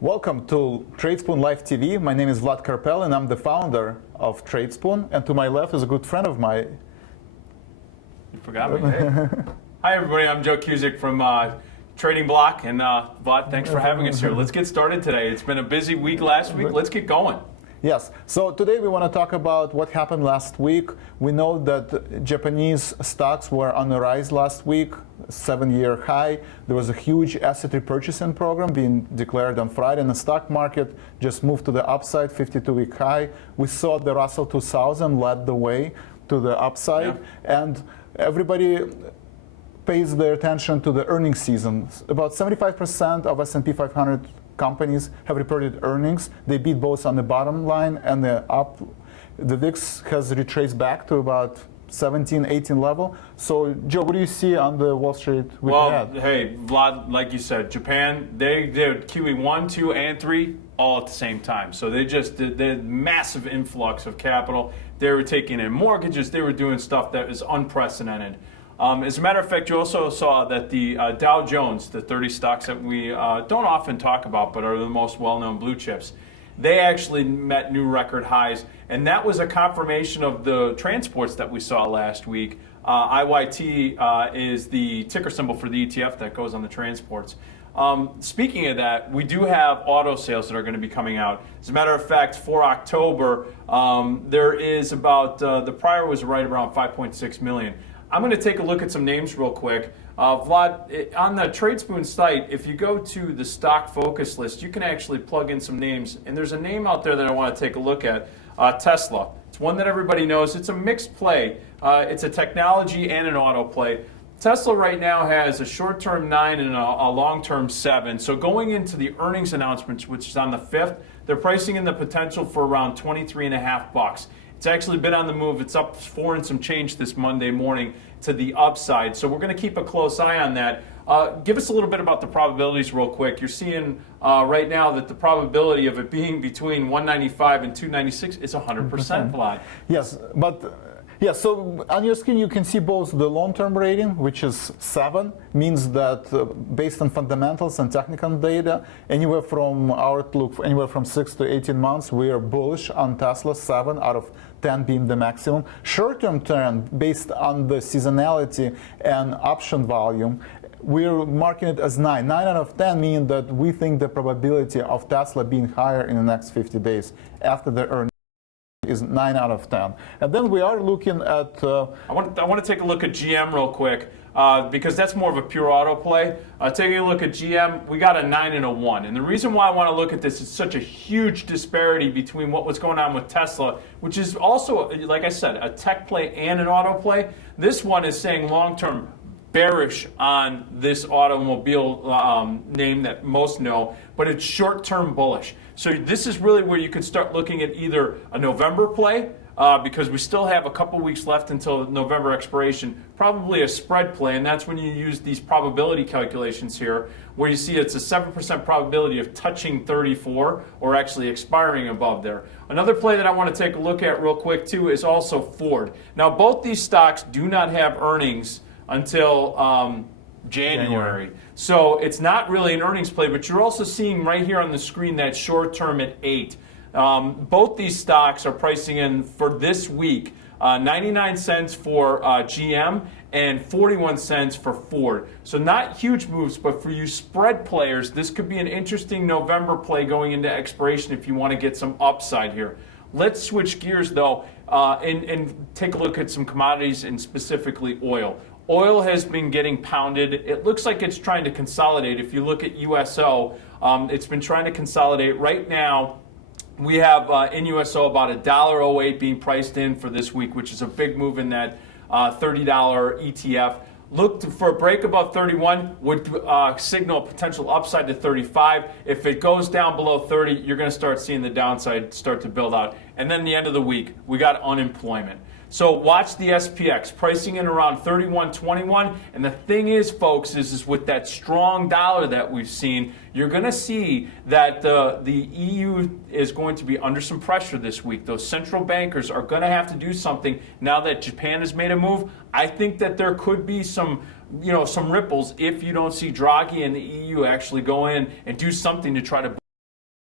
Welcome to Tradespoon Live TV. My name is Vlad Karpel, and I'm the founder of Tradespoon. And to my left is a good friend of mine. You forgot me. Hey. Hi, everybody. I'm Joe Cusick from Trading Block. And Vlad, thanks for having us here. Let's get started today. It's been a busy week last week. Let's get going. Yes. So today we want to talk about what happened last week. We know that Japanese stocks were on the rise last week, 7-year high. There was a huge asset repurchasing program being declared on Friday, and the stock market just moved to the upside, 52-week high. We saw the Russell 2000 led the way to the upside, and everybody pays their attention to the earnings season. About 75% of S&P 500 companies have reported earnings. They beat both on the bottom line and the up. The VIX has retraced back to about 17, 18 level. So, Joe, what do you see on the Wall Street week ahead? Well, hey, Vlad, like you said, Japan, they did QE 1, 2, and 3 all at the same time. So they just did massive influx of capital. They were taking in mortgages. They were doing stuff that is unprecedented. As a matter of fact, you also saw that the Dow Jones, the 30 stocks that we don't often talk about but are the most well-known blue chips, they actually met new record highs. And that was a confirmation of the transports that we saw last week. IYT is the ticker symbol for the ETF that goes on the transports. Speaking of that, we do have auto sales that are going to be coming out. As a matter of fact, for October, there is about, the prior was right around 5.6 million. I'm going to take a look at some names real quick. Vlad, on the Tradespoon site, if you go to the stock focus list, you can actually plug in some names. And there's a name out there that I want to take a look at, Tesla. It's one that everybody knows. It's a mixed play. It's a technology and an auto play. Tesla right now has a short-term 9 and a long-term 7. So going into the earnings announcements, which is on the 5th, they're pricing in the potential for around $23.50. It's actually been on the move. It's up 4 and some change this Monday morning to the upside. So we're going to keep a close eye on that. Give us a little bit about the probabilities real quick. You're seeing right now that the probability of it being between 195 and 296 is 100%, Vlad. Yes, but yeah, so on your screen you can see both the long-term rating, which is 7, means that based on fundamentals and technical data, anywhere from our outlook, anywhere from 6 to 18 months, we are bullish on Tesla, 7 out of 10 being the maximum. Short-term trend, based on the seasonality and option volume, we're marking it as 9. 9 out of 10 mean that we think the probability of Tesla being higher in the next 50 days after the earnings is 9 out of 10. And then we are looking at... I want to take a look at GM real quick because that's more of a pure auto play. Taking a look at GM, we got a 9 and a 1. And the reason why I want to look at this is such a huge disparity between what was going on with Tesla, which is also, like I said, a tech play and an auto play. This one is saying long-term bearish on this automobile name that most know, but it's short-term bullish. So this is really where you can start looking at either a November play, because we still have a couple weeks left until November expiration, probably a spread play, and that's when you use these probability calculations here, where you see it's a 7% probability of touching 34 or actually expiring above there. Another play that I want to take a look at real quick too is also Ford. Now both these stocks do not have earnings until January. So it's not really an earnings play, but you're also seeing right here on the screen that short term at 8. Both these stocks are pricing in for this week 99 cents for GM and 41 cents for Ford. So not huge moves, but for you spread players, this could be an interesting November play going into expiration if you want to get some upside here. Let's switch gears though and take a look at some commodities and specifically oil. Oil has been getting pounded. It looks like it's trying to consolidate. If you look at USO, it's been trying to consolidate. Right now, we have in USO about $1.08 being priced in for this week, which is a big move in that $30 ETF. Look for a break above 31 would signal potential upside to 35. If it goes down below 30, you're going to start seeing the downside start to build out. And then the end of the week, we got unemployment. So watch the SPX, pricing in around 31.21. And the thing is, folks, is with that strong dollar that we've seen, you're going to see that the EU is going to be under some pressure this week. Those central bankers are going to have to do something now that Japan has made a move. I think that there could be some ripples if you don't see Draghi and the EU actually go in and do something to try to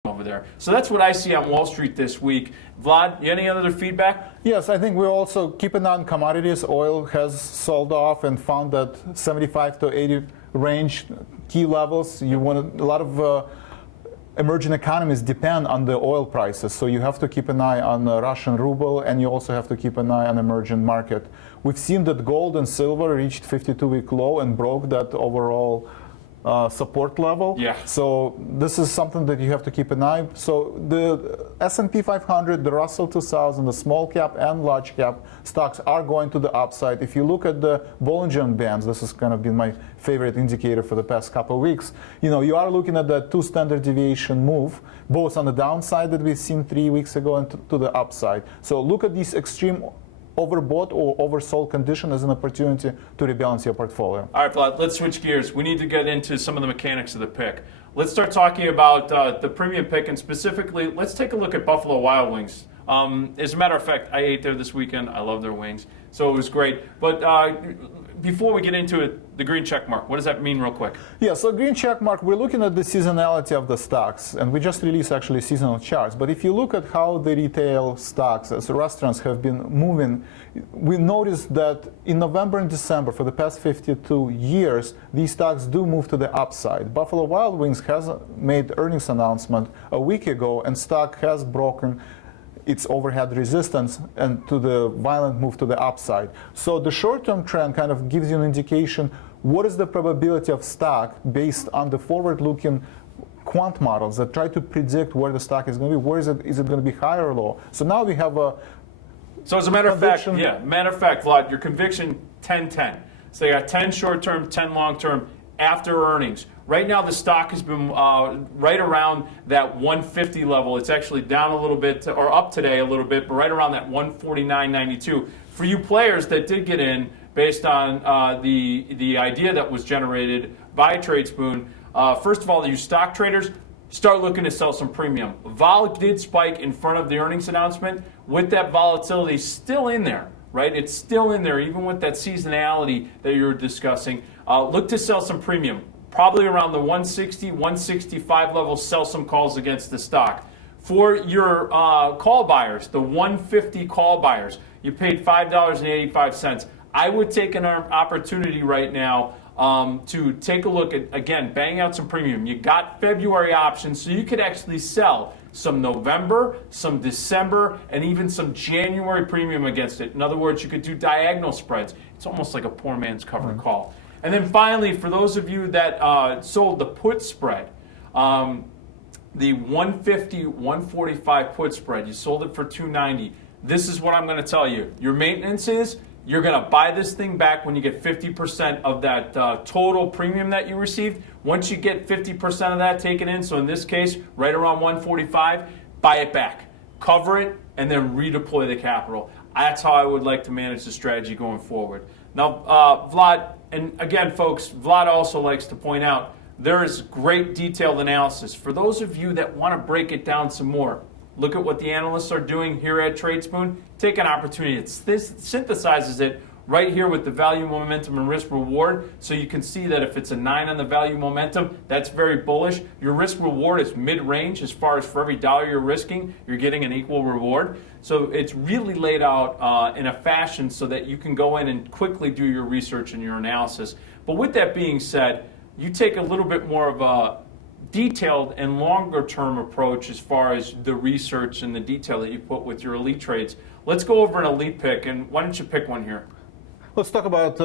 over there. So that's what I see on Wall Street this week. Vlad, any other feedback? Yes, I think we also keep an eye on commodities. Oil has sold off and found that 75 to 80 range key levels. You want a lot of emerging economies depend on the oil prices, so you have to keep an eye on the Russian ruble, and you also have to keep an eye on emerging market. We've seen that gold and silver reached 52-week low and broke that overall support level. Yeah. So this is something that you have to keep an eye. So the S&P 500, the Russell 2000, the small cap and large cap stocks are going to the upside. If you look at the Bollinger Bands, this has kind of been my favorite indicator for the past couple of weeks. You are looking at that 2 standard deviation move, both on the downside that we've seen 3 weeks ago and to the upside. So look at these extreme overbought or oversold condition as an opportunity to rebalance your portfolio. All right, Vlad, let's switch gears. We need to get into some of the mechanics of the pick. Let's start talking about the premium pick, and specifically, let's take a look at Buffalo Wild Wings. As a matter of fact, I ate there this weekend. I love their wings, so it was great. But before we get into it, the green check mark, what does that mean real quick? Yeah, so green check mark, we're looking at the seasonality of the stocks, and we just released actually seasonal charts. But if you look at how the retail stocks, as restaurants have been moving, we noticed that in November and December, for the past 52 years, these stocks do move to the upside. Buffalo Wild Wings has made earnings announcement a week ago, and stock has broken its overhead resistance and to the violent move to the upside. So the short-term trend kind of gives you an indication what is the probability of stock based on the forward-looking quant models that try to predict where the stock is going to be. Where is it going to be high or low? So now we have a So as a matter of fact, Vlad, your conviction 10-10. So you got 10 short-term, 10 long-term after earnings. Right now, the stock has been right around that 150 level. It's actually down a little bit, or up today a little bit, but right around that 149.92. For you players that did get in based on the idea that was generated by Tradespoon, first of all, you stock traders, start looking to sell some premium. Vol did spike in front of the earnings announcement. With that volatility still in there, right? It's still in there, even with that seasonality that you were discussing. Look to sell some premium. Probably around the 160, 165 level, sell some calls against the stock. For your call buyers, the 150 call buyers, you paid $5.85. I would take an opportunity right now to take a look at, again, bang out some premium. You got February options, so you could actually sell some November, some December, and even some January premium against it. In other words, you could do diagonal spreads. It's almost like a poor man's covered call. And then finally, for those of you that sold the put spread, the 150, 145 put spread, you sold it for 290. This is what I'm going to tell you. Your maintenance is you're going to buy this thing back when you get 50% of that total premium that you received. Once you get 50% of that taken in, so in this case, right around 145, buy it back, cover it, and then redeploy the capital. That's how I would like to manage the strategy going forward. Now, Vlad, and again, folks, Vlad also likes to point out there is great detailed analysis. For those of you that want to break it down some more, look at what the analysts are doing here at Tradespoon. Take an opportunity. It synthesizes it right here with the value, momentum, and risk reward. So you can see that if it's a 9 on the value momentum, that's very bullish. Your risk reward is mid-range as far as for every dollar you're risking, you're getting an equal reward. So it's really laid out in a fashion so that you can go in and quickly do your research and your analysis. But with that being said, you take a little bit more of a detailed and longer term approach as far as the research and the detail that you put with your elite trades. Let's go over an elite pick, and why don't you pick one here? Let's talk about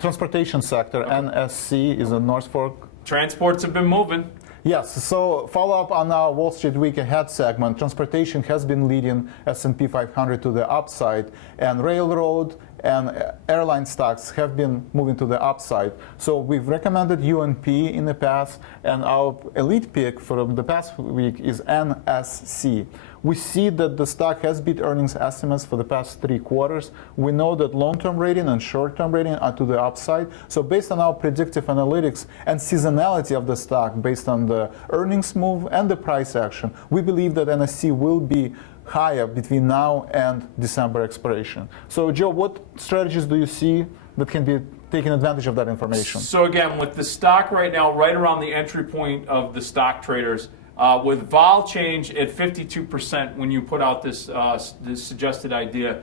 transportation sector. Okay. NSC is a North Fork. Transports have been moving. Yes, so follow up on our Wall Street Week Ahead segment. Transportation has been leading S&P 500 to the upside, and railroad and airline stocks have been moving to the upside. So we've recommended UNP in the past, and our elite pick for the past week is NSC. We see that the stock has beat earnings estimates for the past 3 quarters. We know that long-term rating and short-term rating are to the upside. So based on our predictive analytics and seasonality of the stock, based on the earnings move and the price action, we believe that NSC will be higher between now and December expiration. So Joe, what strategies do you see that can be taking advantage of that information? So again, with the stock right now, right around the entry point of the stock traders, with vol change at 52% when you put out this suggested idea,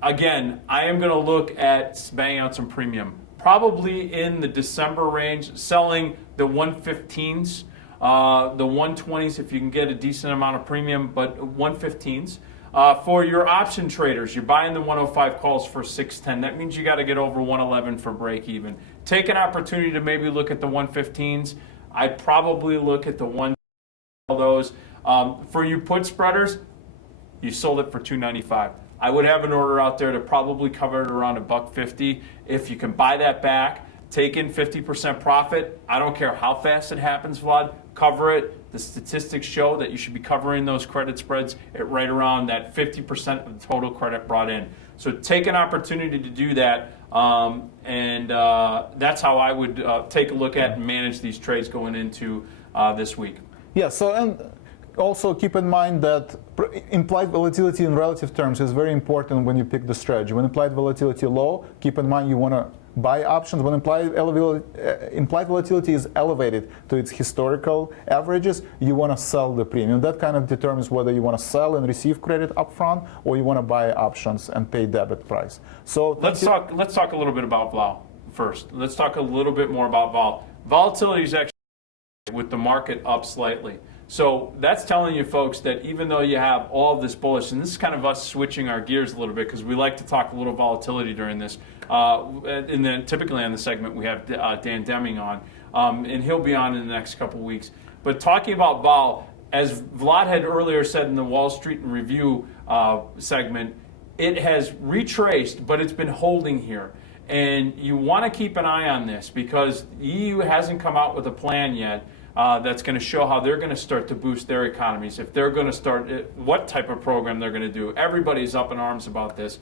again, I am going to look at banging out some premium. Probably in the December range, selling the 115s, the 120s if you can get a decent amount of premium, but 115s. For your option traders, you're buying the 105 calls for 610. That means you got to get over 111 for break even. Take an opportunity to maybe look at the 115s. I'd probably look at the 1 those. For you put spreaders, you sold it for $295. I would have an order out there to probably cover it around $150. If you can buy that back, take in 50% profit. I don't care how fast it happens, Vlad. Cover it. The statistics show that you should be covering those credit spreads at right around that 50% of the total credit brought in. So take an opportunity to do that, and that's how I would take a look at and manage these trades going into this week. Yeah, so and also keep in mind that implied volatility in relative terms is very important when you pick the strategy. When implied volatility low, keep in mind you want to buy options. When implied volatility is elevated to its historical averages, you want to sell the premium. That kind of determines whether you want to sell and receive credit upfront, or you want to buy options and pay debit price. So let's talk a little bit about vol first. Let's talk a little bit more about vol. Volatility is actually with the market up slightly. So that's telling you folks that even though you have all of this bullish, and this is kind of us switching our gears a little bit because we like to talk a little volatility during this, and then typically on the segment we have Dan Deming on, and he'll be on in the next couple weeks. But talking about vol, as Vlad had earlier said in the Wall Street in Review segment, it has retraced, but it's been holding here. And you want to keep an eye on this because the EU hasn't come out with a plan yet that's going to show how they're going to start to boost their economies. If they're going to start, what type of program they're going to do. Everybody's up in arms about this.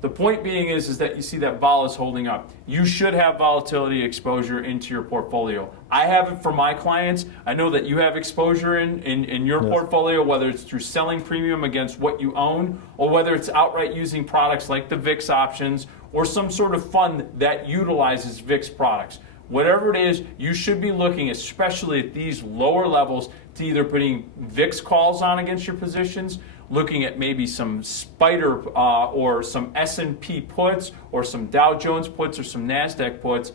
The point being is that you see that vol is holding up. You should have volatility exposure into your portfolio. I have it for my clients. I know that you have exposure in your portfolio, whether it's through selling premium against what you own, or whether it's outright using products like the VIX options or some sort of fund that utilizes VIX products. Whatever it is, you should be looking, especially at these lower levels, to either putting VIX calls on against your positions, looking at maybe some SPDR or some S&P puts or some Dow Jones puts or some NASDAQ puts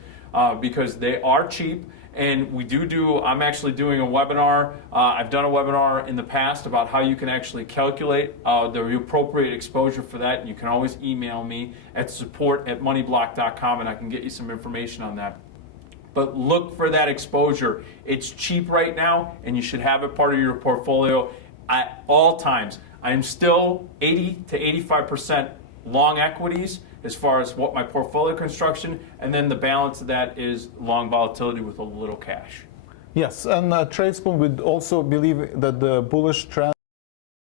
because they are cheap. And I'm actually doing a webinar. I've done a webinar in the past about how you can actually calculate the appropriate exposure for that. And you can always email me at support@moneyblock.com and I can get you some information on that. But look for that exposure. It's cheap right now, and you should have it part of your portfolio at all times. I'm still 80 to 85% long equities as far as what my portfolio construction, and then the balance of that is long volatility with a little cash. Yes, and Tradespoon would also believe that the bullish trend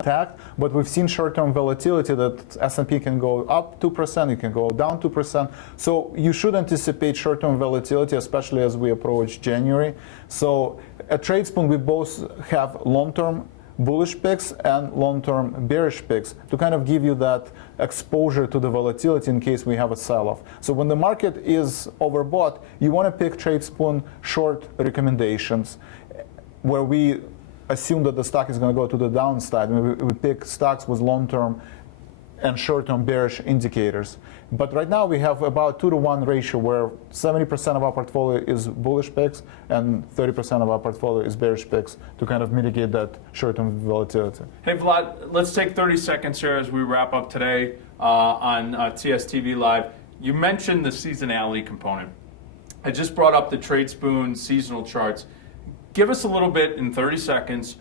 intact, but we've seen short-term volatility that S&P can go up 2%, it can go down 2%. So you should anticipate short-term volatility, especially as we approach January. So at Tradespoon, we both have long-term bullish picks and long-term bearish picks to kind of give you that exposure to the volatility in case we have a sell-off. So when the market is overbought, you want to pick Tradespoon short recommendations where we assume that the stock is going to go to the downside. We pick stocks with long-term and short-term bearish indicators. But right now we have about 2-to-1 ratio where 70% of our portfolio is bullish picks and 30% of our portfolio is bearish picks to kind of mitigate that short-term volatility. Hey Vlad, let's take 30 seconds here as we wrap up today on TSTV Live. You mentioned the seasonality component. I just brought up the Tradespoon seasonal charts. Give us a little bit in 30 seconds,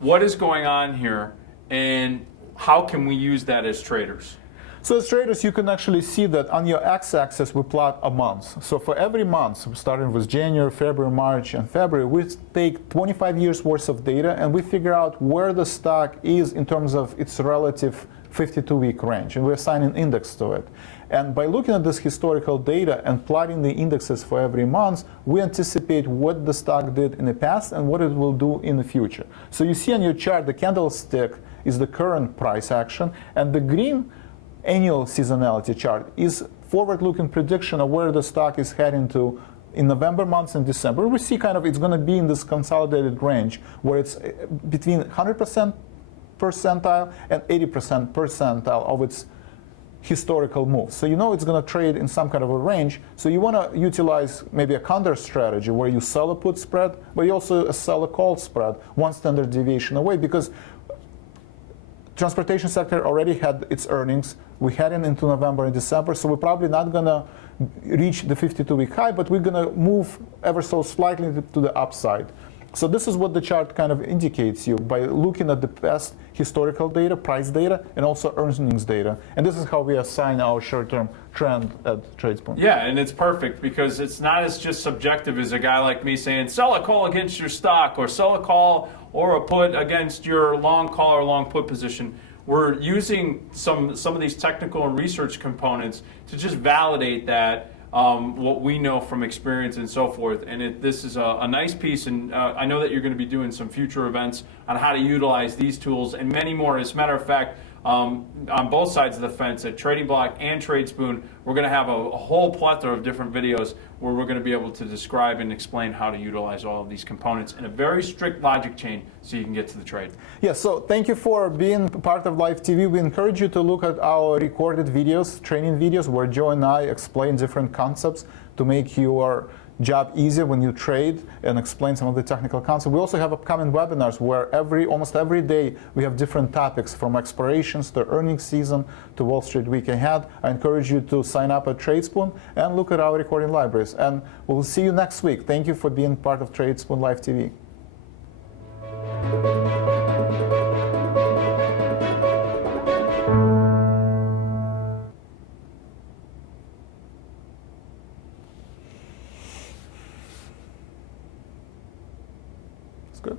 what is going on here and how can we use that as traders? So as traders, you can actually see that on your x-axis we plot a month. So for every month, starting with January, February, March, and February, we take 25 years worth of data and we figure out where the stock is in terms of its relative 52-week range, and we assign an index to it. And by looking at this historical data and plotting the indexes for every month, we anticipate what the stock did in the past and what it will do in the future. So you see on your chart, the candlestick is the current price action, and the green annual seasonality chart is forward-looking prediction of where the stock is heading to in November months and December. We see kind of it's going to be in this consolidated range where it's between 100% percentile and 80% percentile of its historical moves. So you know it's going to trade in some kind of a range. So you want to utilize maybe a counter strategy where you sell a put spread, but you also sell a call spread, one standard deviation away, because transportation sector already had its earnings. We're heading into November and December, so we're probably not going to reach the 52-week high, but we're going to move ever so slightly to the upside. So this is what the chart kind of indicates you by looking at the past historical data, price data, and also earnings data. And this is how we assign our short-term trend at Tradespoon. Yeah, and it's perfect because it's not as just subjective as a guy like me saying, sell a call against your stock, or sell a call or a put against your long call or long put position. We're using some of these technical and research components to just validate that what we know from experience and so forth. And this is a nice piece, and I know that you're going to be doing some future events on how to utilize these tools and many more. As a matter of fact, on both sides of the fence at Trading Block and Tradespoon, we're going to have a whole plethora of different videos where we're going to be able to describe and explain how to utilize all of these components in a very strict logic chain so you can get to the trade. Yeah, so thank you for being part of Live TV. We encourage you to look at our recorded videos, training videos, where Joe and I explain different concepts to make your job easier when you trade and explain some of the technical concepts. We also have upcoming webinars where almost every day we have different topics, from explorations to earnings season to Wall Street week ahead. I encourage you to sign up at Tradespoon and look at our recording libraries. And we'll see you next week. Thank you for being part of Tradespoon Live TV. Good.